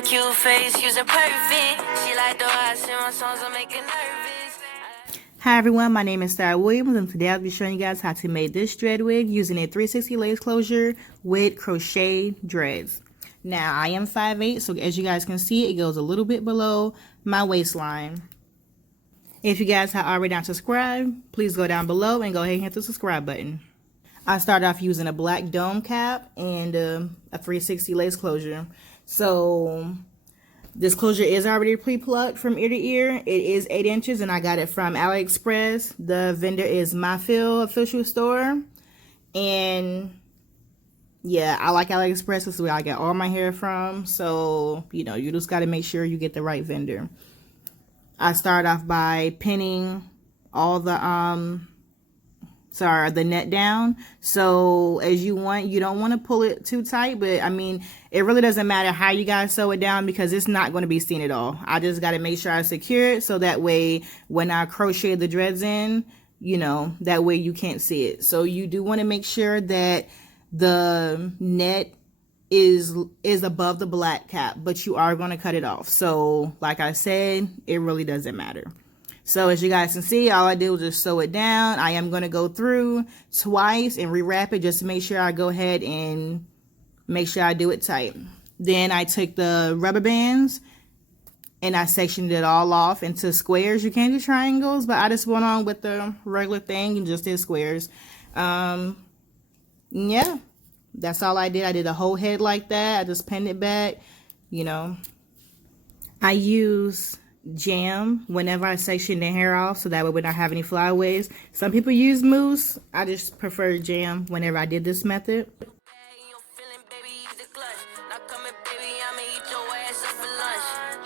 my cute face, using perfect. She like the way I sing my songs, I make her nervous. Hi everyone, my name is Sarah Williams and today I'll be showing you guys how to make this dread wig using a 360 lace closure with crochet dreads. Now I am 5'8", so as you guys can see, it goes a little bit below my waistline. If you guys have already not subscribed, please go down below and go ahead and hit the subscribe button. I started off using a black dome cap and a 360 lace closure. So this closure is already pre-plucked from ear to ear. It is 8 inches and I got it from AliExpress. The vendor is Mifil official store. And yeah, I like AliExpress. This is where I get all my hair from. So, you know, you just got to make sure you get the right vendor. I start off by pinning all the net down. So as you don't want to pull it too tight, but I mean, it really doesn't matter how you guys sew it down because it's not going to be seen at all. I just got to make sure I secure it so that way when I crochet the dreads in, you know, that way you can't see it. So you do want to make sure that the net is above the black cap, but you are going to cut it off. So like I said, it really doesn't matter. So as you guys can see, all I did was just sew it down. I am going to go through twice and rewrap it just to make sure I go ahead and make sure I do it tight. Then I took the rubber bands and I sectioned it all off into squares. You can do triangles, but I just went on with the regular thing and just did squares. Yeah, that's all I did. I did a whole head like that. I just pinned it back, you know. I use jam whenever I section the hair off so that way we don't have any flyaways. Some people use mousse. I just prefer jam whenever I did this method.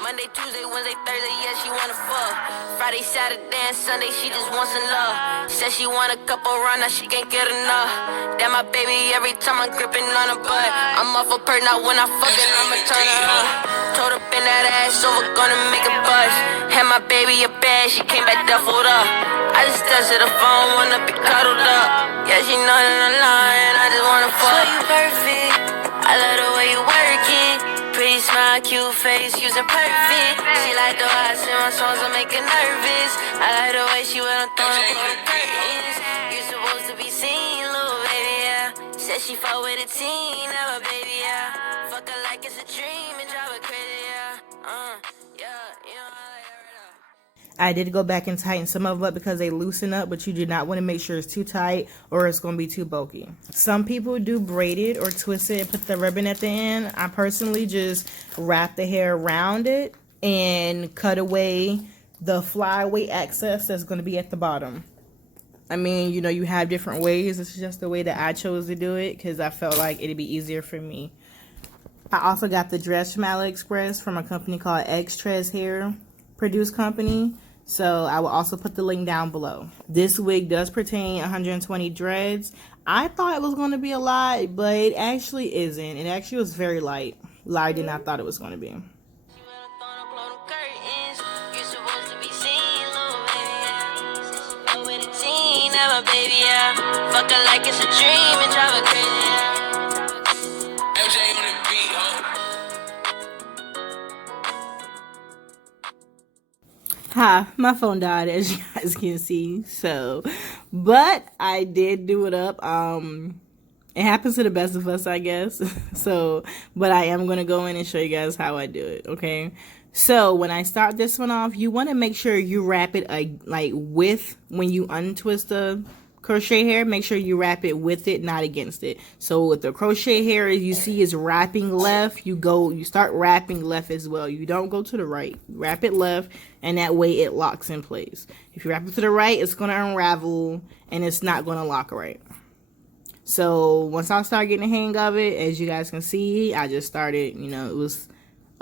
Monday, Tuesday, Wednesday, Thursday, yeah, she wanna fuck. Friday, Saturday, and Sunday, she just wants some love. Says she want a couple rounds, now she can't get enough. That my baby, every time I'm gripping on her butt. I'm off of her, now when I fucking, I'ma turn her up. Told her bend that ass over, gonna make a buzz. Had my baby a bad, she came back duffled up. I just touched the phone, wanna be cuddled up. Yeah, she know that I'm lying, I just wanna fuck. So you perfect, I love the way you working. Pretty smile, cute face, using perfect. She like the way I sing my songs, I make her nervous. I like the way she when I'm throwing cold curtains. You supposed to be seen, little baby, yeah. Said she fought with a teen, never baby, yeah. Fuck her like it's a dream and drive her crazy, yeah. Yeah, you know I like her right up. I did go back and tighten some of them up because they loosen up, but you do not want to make sure it's too tight or it's going to be too bulky. Some people do braid it or twist it and put the ribbon at the end. I personally just wrap the hair around it and cut away the flyaway excess that's going to be at the bottom. I mean, you know, you have different ways. This is just the way that I chose to do it because I felt like it'd be easier for me. I also got the dress from AliExpress from a company called X-Tress hair produce company. So I will also put the link down below. This wig does pertain 120 dreads. I thought it was going to be a lot, but it actually isn't. It actually was very light. Lighter than I thought it was going to be. Baby, yeah. Fuck her like it's a dream and drive her crazy, yeah. LJ on the beat, ho. Hi, my phone died as you guys can see. So, but I did do it up. It happens to the best of us, I guess. So, but I am going to go in and show you guys how I do it, okay? So when I start this one off, you want to make sure you wrap it like with, when you untwist the crochet hair, make sure you wrap it with it, not against it. So with the crochet hair, as you see is wrapping left, you start wrapping left as well. You don't go to the right. Wrap it left, and that way it locks in place. If you wrap it to the right, it's going to unravel and it's not going to lock right. So once I start getting the hang of it, as you guys can see, I just started, you know, it was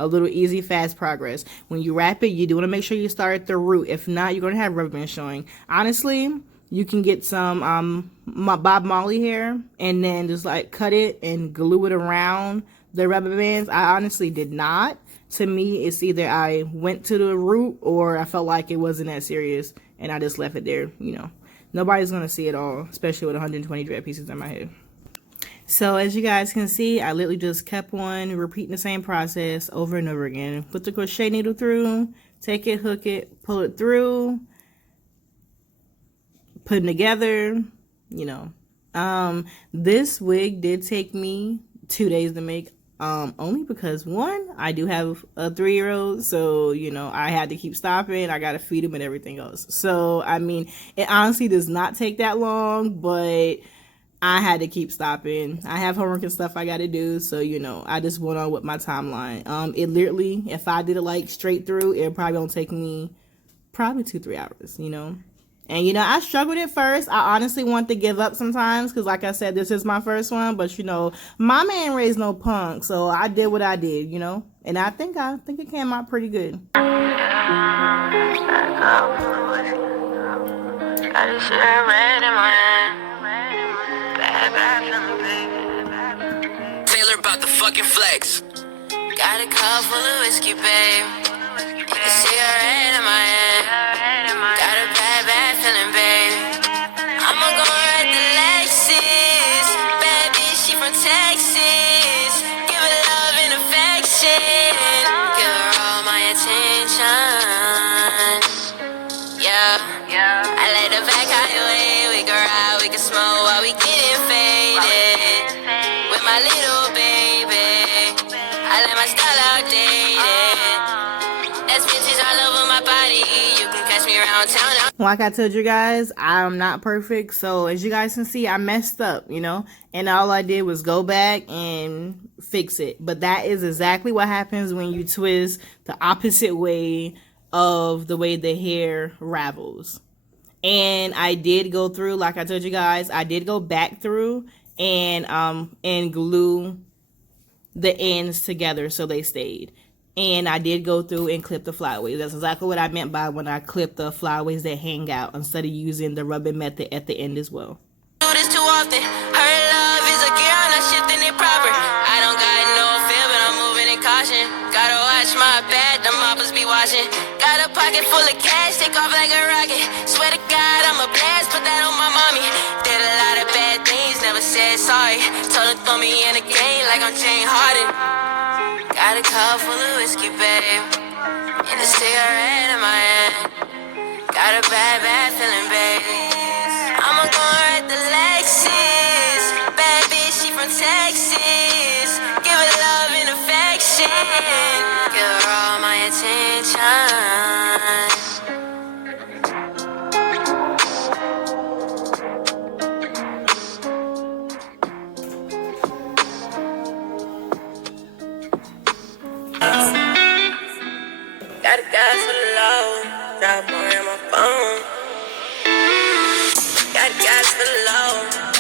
a little easy, fast progress. When you wrap it, you do want to make sure you start at the root. If not, you're going to have rubber band showing. Honestly, you can get some Bob Marley hair and then just like cut it and glue it around the rubber bands. I honestly did not. To me, it's either I went to the root or I felt like it wasn't that serious and I just left it there, you know. Nobody's going to see it all, especially with 120 dread pieces in my head. So as you guys can see, I literally just kept on repeating the same process over and over again. Put the crochet needle through, take it, hook it, pull it through, put it together, you know. This wig did take me 2 days to make, only because one, I do have a 3-year-old, so you know I had to keep stopping. I gotta feed him and everything else. So I mean, it honestly does not take that long, but I had to keep stopping. I have homework and stuff I gotta do, so you know I just went on with my timeline. It literally, if I did it like straight through, it probably don't take me probably 2-3 hours, you know. And you know, I struggled at first. I honestly want to give up sometimes because, like I said, this is my first one. But you know, my man raised no punk, so I did what I did, you know. And I think it came out pretty good. Taylor about the fucking flex. Got a cup full of whiskey, babe. A cigarette in my hand. Got a bad feeling, babe. I'ma go ride the Lexus. Bad bitch, she from Texas. Give her love and affection. Give her all my attention. Yeah. I let the back highway. We can ride, we can smoke while we getting faded. With my little baby, I let my style outdated. That's vintage all over my body. You can catch me around town. Like I told you guys, I'm not perfect. So as you guys can see, I messed up, you know. And all I did was go back and fix it. But that is exactly what happens when you twist the opposite way of the way the hair ravels. And I did go through, like I told you guys, I did go back through and glue the ends together so they stayed. And I did go through and clip the flyaways. That's exactly what I meant by when I clipped the flyaways that hang out instead of using the rubbing method at the end as well. Do this too often. Her love is a gear, I'm not shifting it proper. I don't got no fear, but I'm moving in caution. Gotta watch my back, the moppers be watching. Got a pocket full of cash, take off like a rocket. Swear to God, I'm a blast, put that on my mommy. Did a lot of bad things, never said sorry. Told her throw me in the game like I'm Jane Harden. Got a cup full of whiskey, babe. And a cigarette in my hand. Got a bad feeling, babe. I'ma go ride the Lexus. Bad bitch, she from Texas. Give her love and affection. Give her all my attention. Got a gas for the low, drop on my phone. Got gas for the low,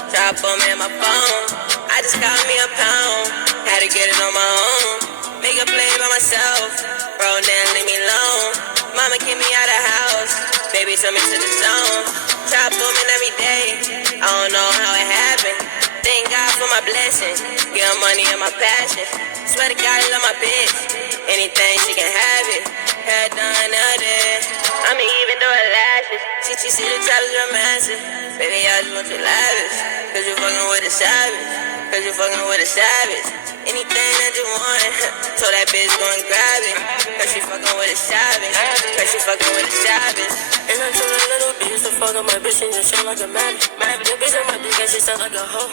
drop on my phone. I just got me a pound, had to get it on my own. Make a play by myself, bro, then leave me alone. Mama kicked me out of house, baby took me to the zone. Trap booming every day, I don't know how it happened. Thank God for my blessings, give her money and my passion. Swear to God, I love my bitch, anything she can have it. Hair done, nothing. I mean, even though her lashes. She see the choppers, you're massive. Baby, I just want you lavish. Cause you fucking with a savage. Cause you fucking with a savage. Anything that you want. Told that bitch go and grab it. Cause she fucking with a savage. Cause she fucking with a savage. And I told her little bitch to fuck up my bitch and just shit like a magnet. Your bitch on my dick and she sound like a hoe.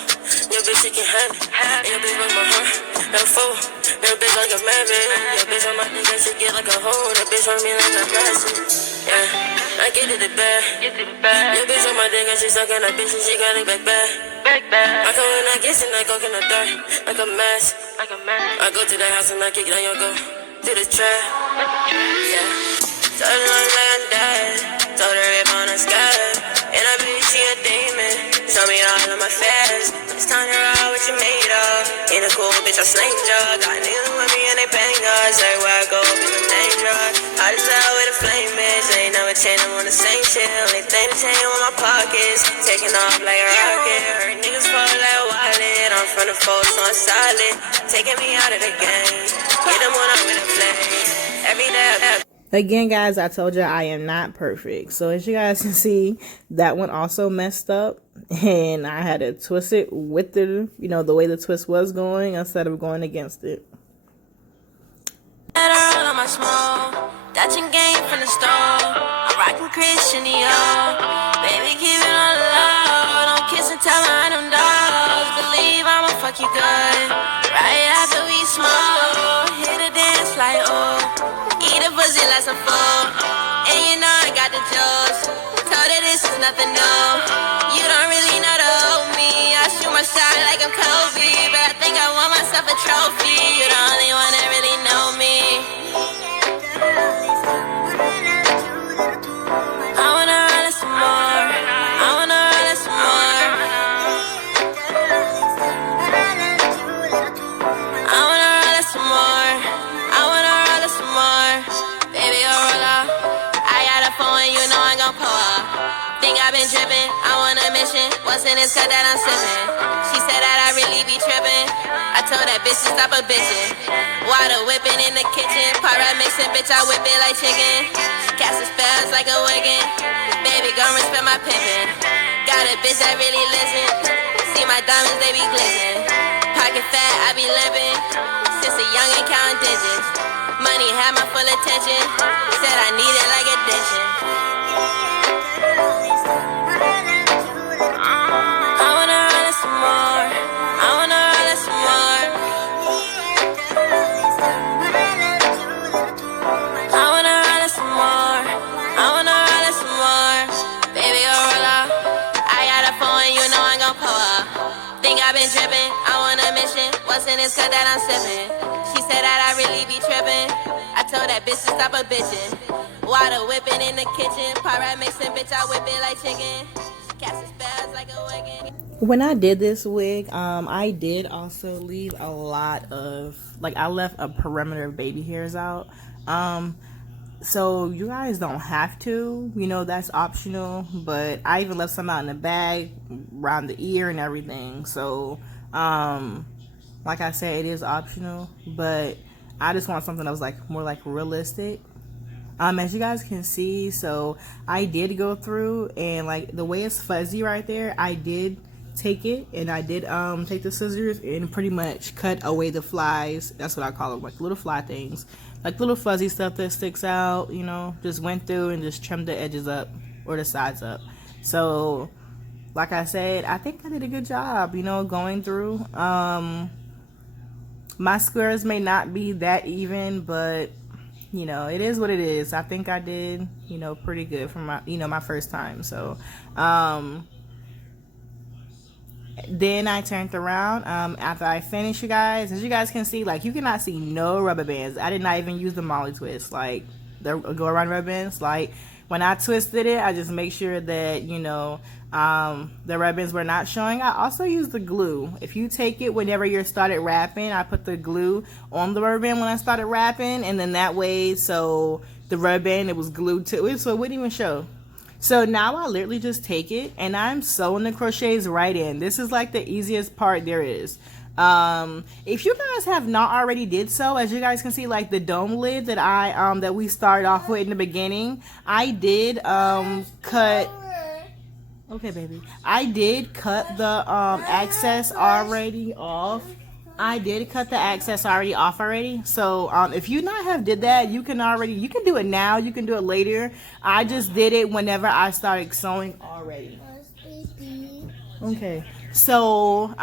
Your bitch she can have it. And your bitch was my heart. That fool. Your bitch like a magnet. Your bitch on my dick and she get like a hoe. That bitch on me like a massive. Yeah, I get it the bad. Your bitch on my dick and she sucking that bitch and she got it back bad. I come in, I get in, I coke in the dirt. Like a mess. I go to the house and I kick down your go. To the trap. Yeah. Told her like I'm dead. Told her rip on the sky. And I believe she a demon. Show me all of my fast. It's time to ride what you made of. Ain't a cool bitch, I sling drug. Got niggas with me and they bang us. Everywhere I go, be the name drug. Hot as hell with a flame bitch. Ain't never change, I'm on the same shit. Only thing to change with my pockets. Taking off like a rocket. Her niggas fall like a wallet. I'm from the fold, so I'm solid. Taking me out of the game. Get them when I'm in the play. Every day I Again, guys, I told you I am not perfect. So as you guys can see, that one also messed up. And I had to twist it with the, the way the twist was going instead of going against it. Dutching game from the store. I'm rocking Christian Dior. Baby, keep it on the low. Don't kiss and tell her I know dogs. Believe I'ma fuck you good. Right after we smoke. Hit a dance like oh. Eat a pussy like some food. And you know I got the juice. Told her this is nothing new. You don't really know the old me. I shoot my shot like I'm Kobe. But I think I want myself a trophy. You're the only one that really know me. What's in this cup that I'm sipping? She said that I really be tripping. I told that bitch to stop a bitchin'. Water whipping in the kitchen. Para mixing, bitch, I whip it like chicken. She casting spells like a wiggin'. Baby, gon' respect my pimpin'. Got a bitch that really listen. See my diamonds, they be glisten. Pocket fat, I be limping. Since a youngin' counting digits. Money had my full attention. Said I need it like addition. Cut that I'm sipping. She said that I really be tripping. I told that bitch to stop a bitchin'. Water whipping in the kitchen. Para mixing, bitch, I whip it like chicken. She casting spells like a wiggin'. When I did this wig, I did also leave a lot of, I left a perimeter of baby hairs out. So you guys don't have to, that's optional. But I even left some out in the bag, around the ear and everything. So, like I said, it is optional, but I just want something that was more realistic. As you guys can see, so I did go through and the way it's fuzzy right there, I did take it and I did take the scissors and pretty much cut away the flies. That's what I call them, little fly things, little fuzzy stuff that sticks out. Just went through and just trimmed the edges up or the sides up. So like I said, I think I did a good job, going through. My squares may not be that even, but it is what it is. I think I did, pretty good for my, my first time. So, then I turned around, after I finished, you guys, as you guys can see, you cannot see no rubber bands. I did not even use the Molly twist, the go around rubber bands. When I twisted it, I just make sure that, the rubber bands were not showing. I also use the glue. If you take it whenever you're started wrapping, I put the glue on the rubber band when I started wrapping, and then that way, so the rubber band, it was glued to it, so it wouldn't even show. So now I literally just take it and I'm sewing the crochets right in. This is the easiest part there is. If you guys have not already did so, as you guys can see, the dome lid that that we started off with in the beginning, I did cut. Okay, baby. I did cut the access already off. I did cut the access already off already. So if you not have did that, you can do it now. You can do it later. I just did it whenever I started sewing already. Okay. So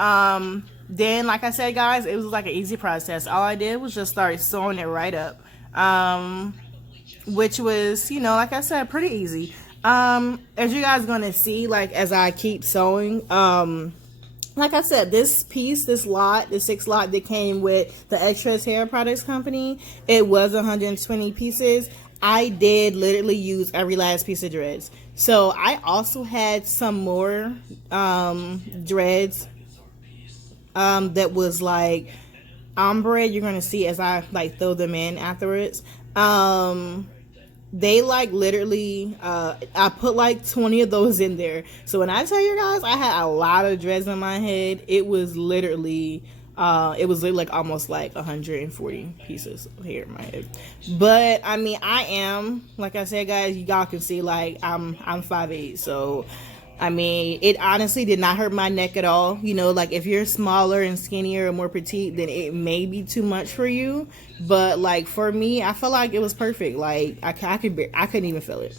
then, like I said, guys, it was an easy process. All I did was just start sewing it right up, which was, like I said, pretty easy. As you guys gonna see, as I keep sewing, like I said, this piece, the 6 lot that came with the X-Tress hair products company, it was 120 pieces. I did literally use every last piece of dreads. So I also had some more dreads that was ombre. You're gonna see as I throw them in afterwards. They literally I put 20 of those in there. So when I tell you guys I had a lot of dreads on my head, it was literally It was like almost like 140 pieces of hair in my head. But I mean, I am, like I said, guys, y'all can see, like I'm 5'8", so I mean, it honestly did not hurt my neck at all. You know, like if you're smaller and skinnier or more petite, then it may be too much for you. But like for me, I felt like it was perfect. Like I couldn't even feel it.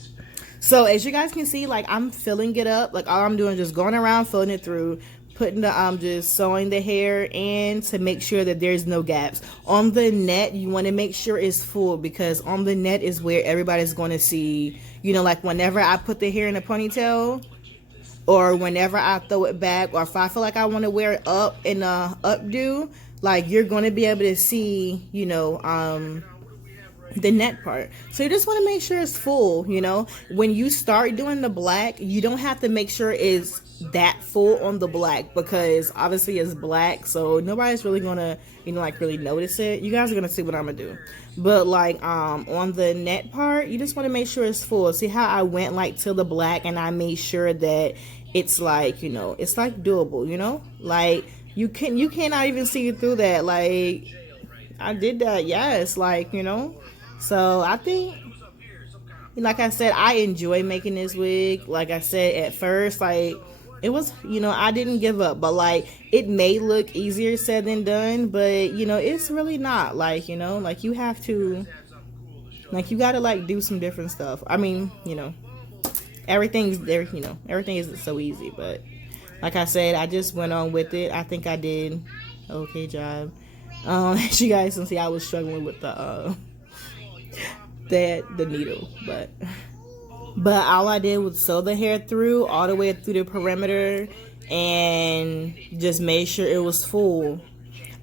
So as you guys can see, like I'm filling it up. Like all I'm doing is just going around filling it through, putting the just sewing the hair in to make sure that there's no gaps. On the net, you want to make sure it's full, because on the net is where everybody's going to see, you know, like whenever I put the hair in a ponytail, or whenever I throw it back, or if I feel like I want to wear it up in a updo, like you're going to be able to see, you know, the net part. So you just want to make sure it's full. You know, when you start doing the black, you don't have to make sure it's that full on the black, because obviously it's black, so nobody's really gonna, you know, like really notice it. You guys are gonna see what I'm gonna do. But like on the net part, you just want to make sure it's full. See how I went like to the black, and I made sure that it's like, you know, it's like doable, you know, like you cannot even see through that. Like I did that, yes, like, you know. So I think, like I said, I enjoy making this wig. Like I said, at first, like it was, you know, I didn't give up, but like it may look easier said than done, but you know, it's really not. Like, you know, like you have to, like you gotta like do some different stuff. I mean, you know, everything's there, you know, everything isn't so easy, but like I said, I just went on with it. I think I did an okay job. As you guys can see, I was struggling with the needle, but all I did was sew the hair through all the way through the perimeter and just made sure it was full.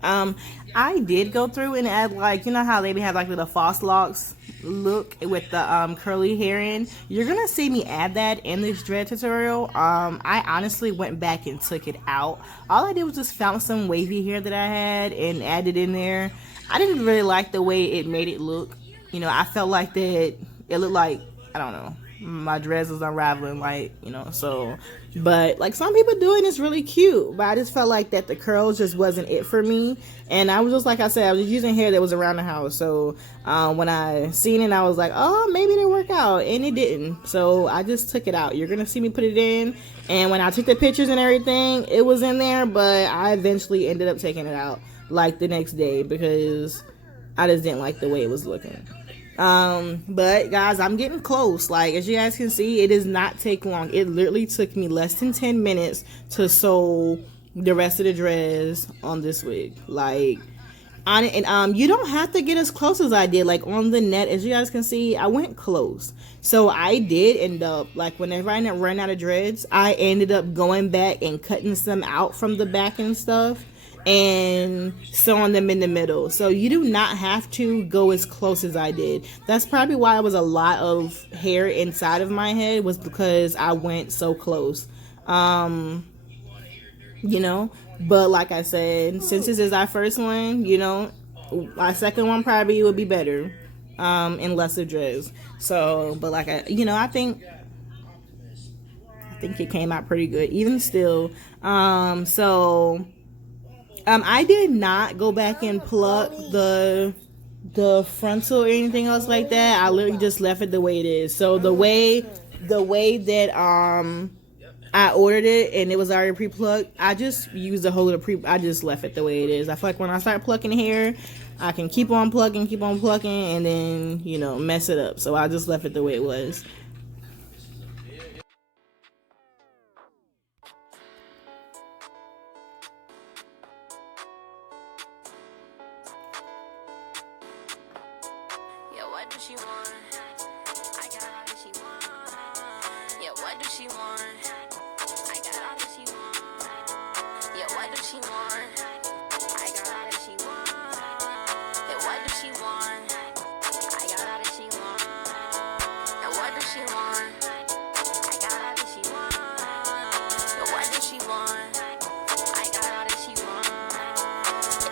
I did go through and add, like, you know how they have like little false locks look with the curly hair in. You're gonna see me add that in this dread tutorial. I honestly went back and took it out. All I did was just found some wavy hair that I had and added in there. I didn't really like the way it made it look. You know, I felt like that it looked like, I don't know, my dress was unraveling, like, you know, so, but like some people do it, it's really cute, but I just felt like that the curls just wasn't it for me. And I was just, like I said, I was using hair that was around the house, so when I seen it, I was like, oh, maybe it'll work out, and it didn't. So I just took it out. You're gonna see me put it in, and when I took the pictures and everything, it was in there, but I eventually ended up taking it out like the next day because I just didn't like the way it was looking. But guys, I'm getting close. Like, as you guys can see, it does not take long. It literally took me less than 10 minutes to sew the rest of the dress on this wig. Like, on it, and you don't have to get as close as I did. Like on the net, as you guys can see, I went close. So I did end up, like, whenever I ran out of dreads, I ended up going back and cutting some out from the back and stuff and sewing them in the middle. So you do not have to go as close as I did. That's probably why it was a lot of hair inside of my head, was because I went so close. You know, but like I said, since this is our first one, you know, our second one probably would be better in lesser dreads. So, but like I think it came out pretty good even still. I did not go back and pluck the frontal or anything else like that. I literally just left it the way it is. So the way that I ordered it and it was already pre-plucked, I just used the whole I just left it the way it is. I feel like when I start plucking hair, I can keep on plucking, and then, you know, mess it up. So I just left it the way it was. What does she want? I got all that she want. Yeah, what does she want? I got all that she want. Yeah, what does she want? I got all that she want. Yeah, what does she want? I got all that she want. Yeah, what does she want? I got all that she want. Yeah, what does she want? I got all that she want.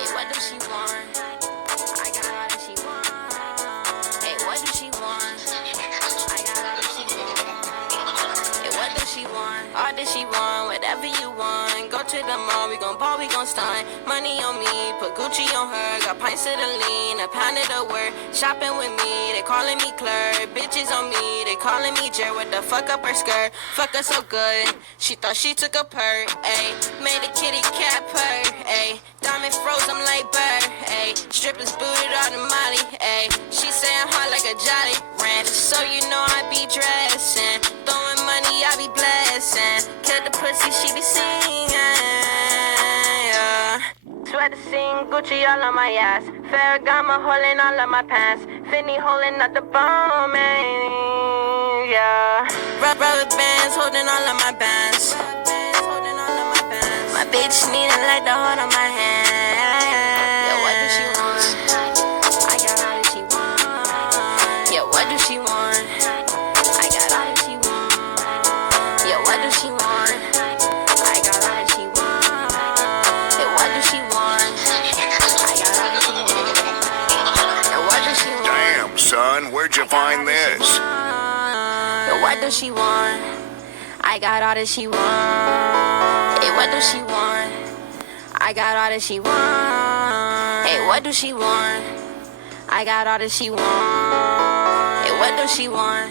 Hey, what does she want? I got all that she want. What does she want? I got all that she want. Hey, what does she want? All that she want. don't stunt. Money on me, put Gucci on her. Got pints of the lean, a pound of the word. Shopping with me, they calling me Claire. Bitches on me, they calling me Jer. What the fuck up her skirt? Fuck her so good, she thought she took a perk. Ayy, made a kitty cat purr. Ayy, diamond froze, I'm like bird. Ayy, strippers booted on the molly. Ayy, she say I'm hot like a Jolly Ranch. So you know I be dressing, throwing money, I be blessing. Kill the pussy, she be singing. Yeah. Sweat to sing, Gucci all on my ass. Ferragamo holding all of my pants. Finny holding up the bone, man. Yeah. Rubber bands holding all of my bands. My bitch needin' like the hold on my hand. Yeah, what do she want? I got all that she want. Yeah, what do she want? I got all that she want. Yeah, what do she want? I got all that she want. Yeah, what do she want? I got all that she want. Yeah, what do she want? Damn, son, where'd you find this? Yeah, what does she want? I got all that she want. Hey, what does she want? I got all that she want. Hey, what does she want? I got all that she want. Hey, what does she want?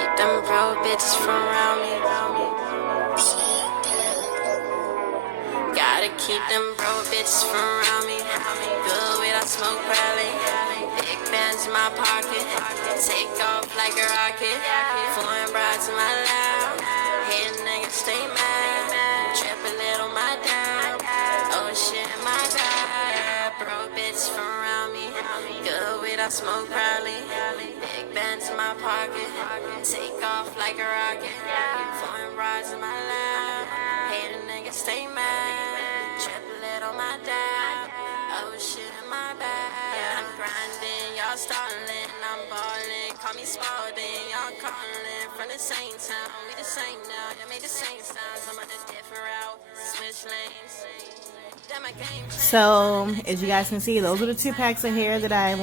Keep them bro bitches from around me. Gotta keep them bro bitches from around me. Good with I smoke rally. Big bands in my pocket. Take off like a rocket. Foreign brides in my lap. Hate niggas stay mad. Trip a little my down. Oh shit, my bad. Bro bitches from around me. Good with I smoke rally. Big bands in my pocket. Take off like a rocket. Foreign brides in my lap. Hate a nigga stay mad. Trip a little my dad. Oh shit, my bad. I'm grinding, y'all stalling. I'm balling. Call me Spalding, y'all calling. From the same town, we the same now. Y'all made the same sounds. I'm on a different route. Switch lanes. So as you guys can see, those are the 2 packs of hair that I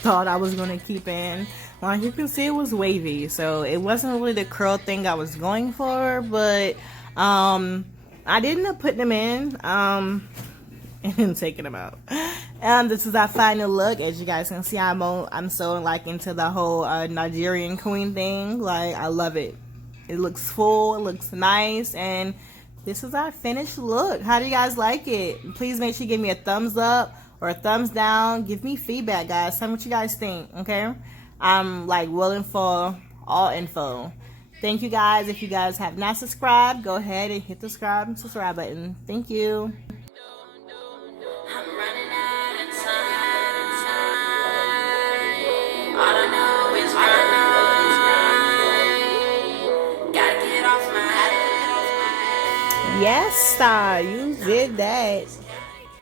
thought I was going to keep in. Well, you can see it was wavy, so it wasn't really the curl thing I was going for, but I did end up putting them in and taking them out. This is our final look. As you guys can see, I'm so like into the whole Nigerian queen thing. Like, I love it. It looks full, it looks nice, and this is our finished look. How do you guys like it? Please make sure you give me a thumbs up or a thumbs down. Give me feedback, guys. Tell me what you guys think, okay? I'm like willing for all info. Thank you guys. If you guys have not subscribed, go ahead and hit the subscribe button. Thank you. I'm running out of time. All I know is grind. Gotta get off my head. Yes, star. You did that.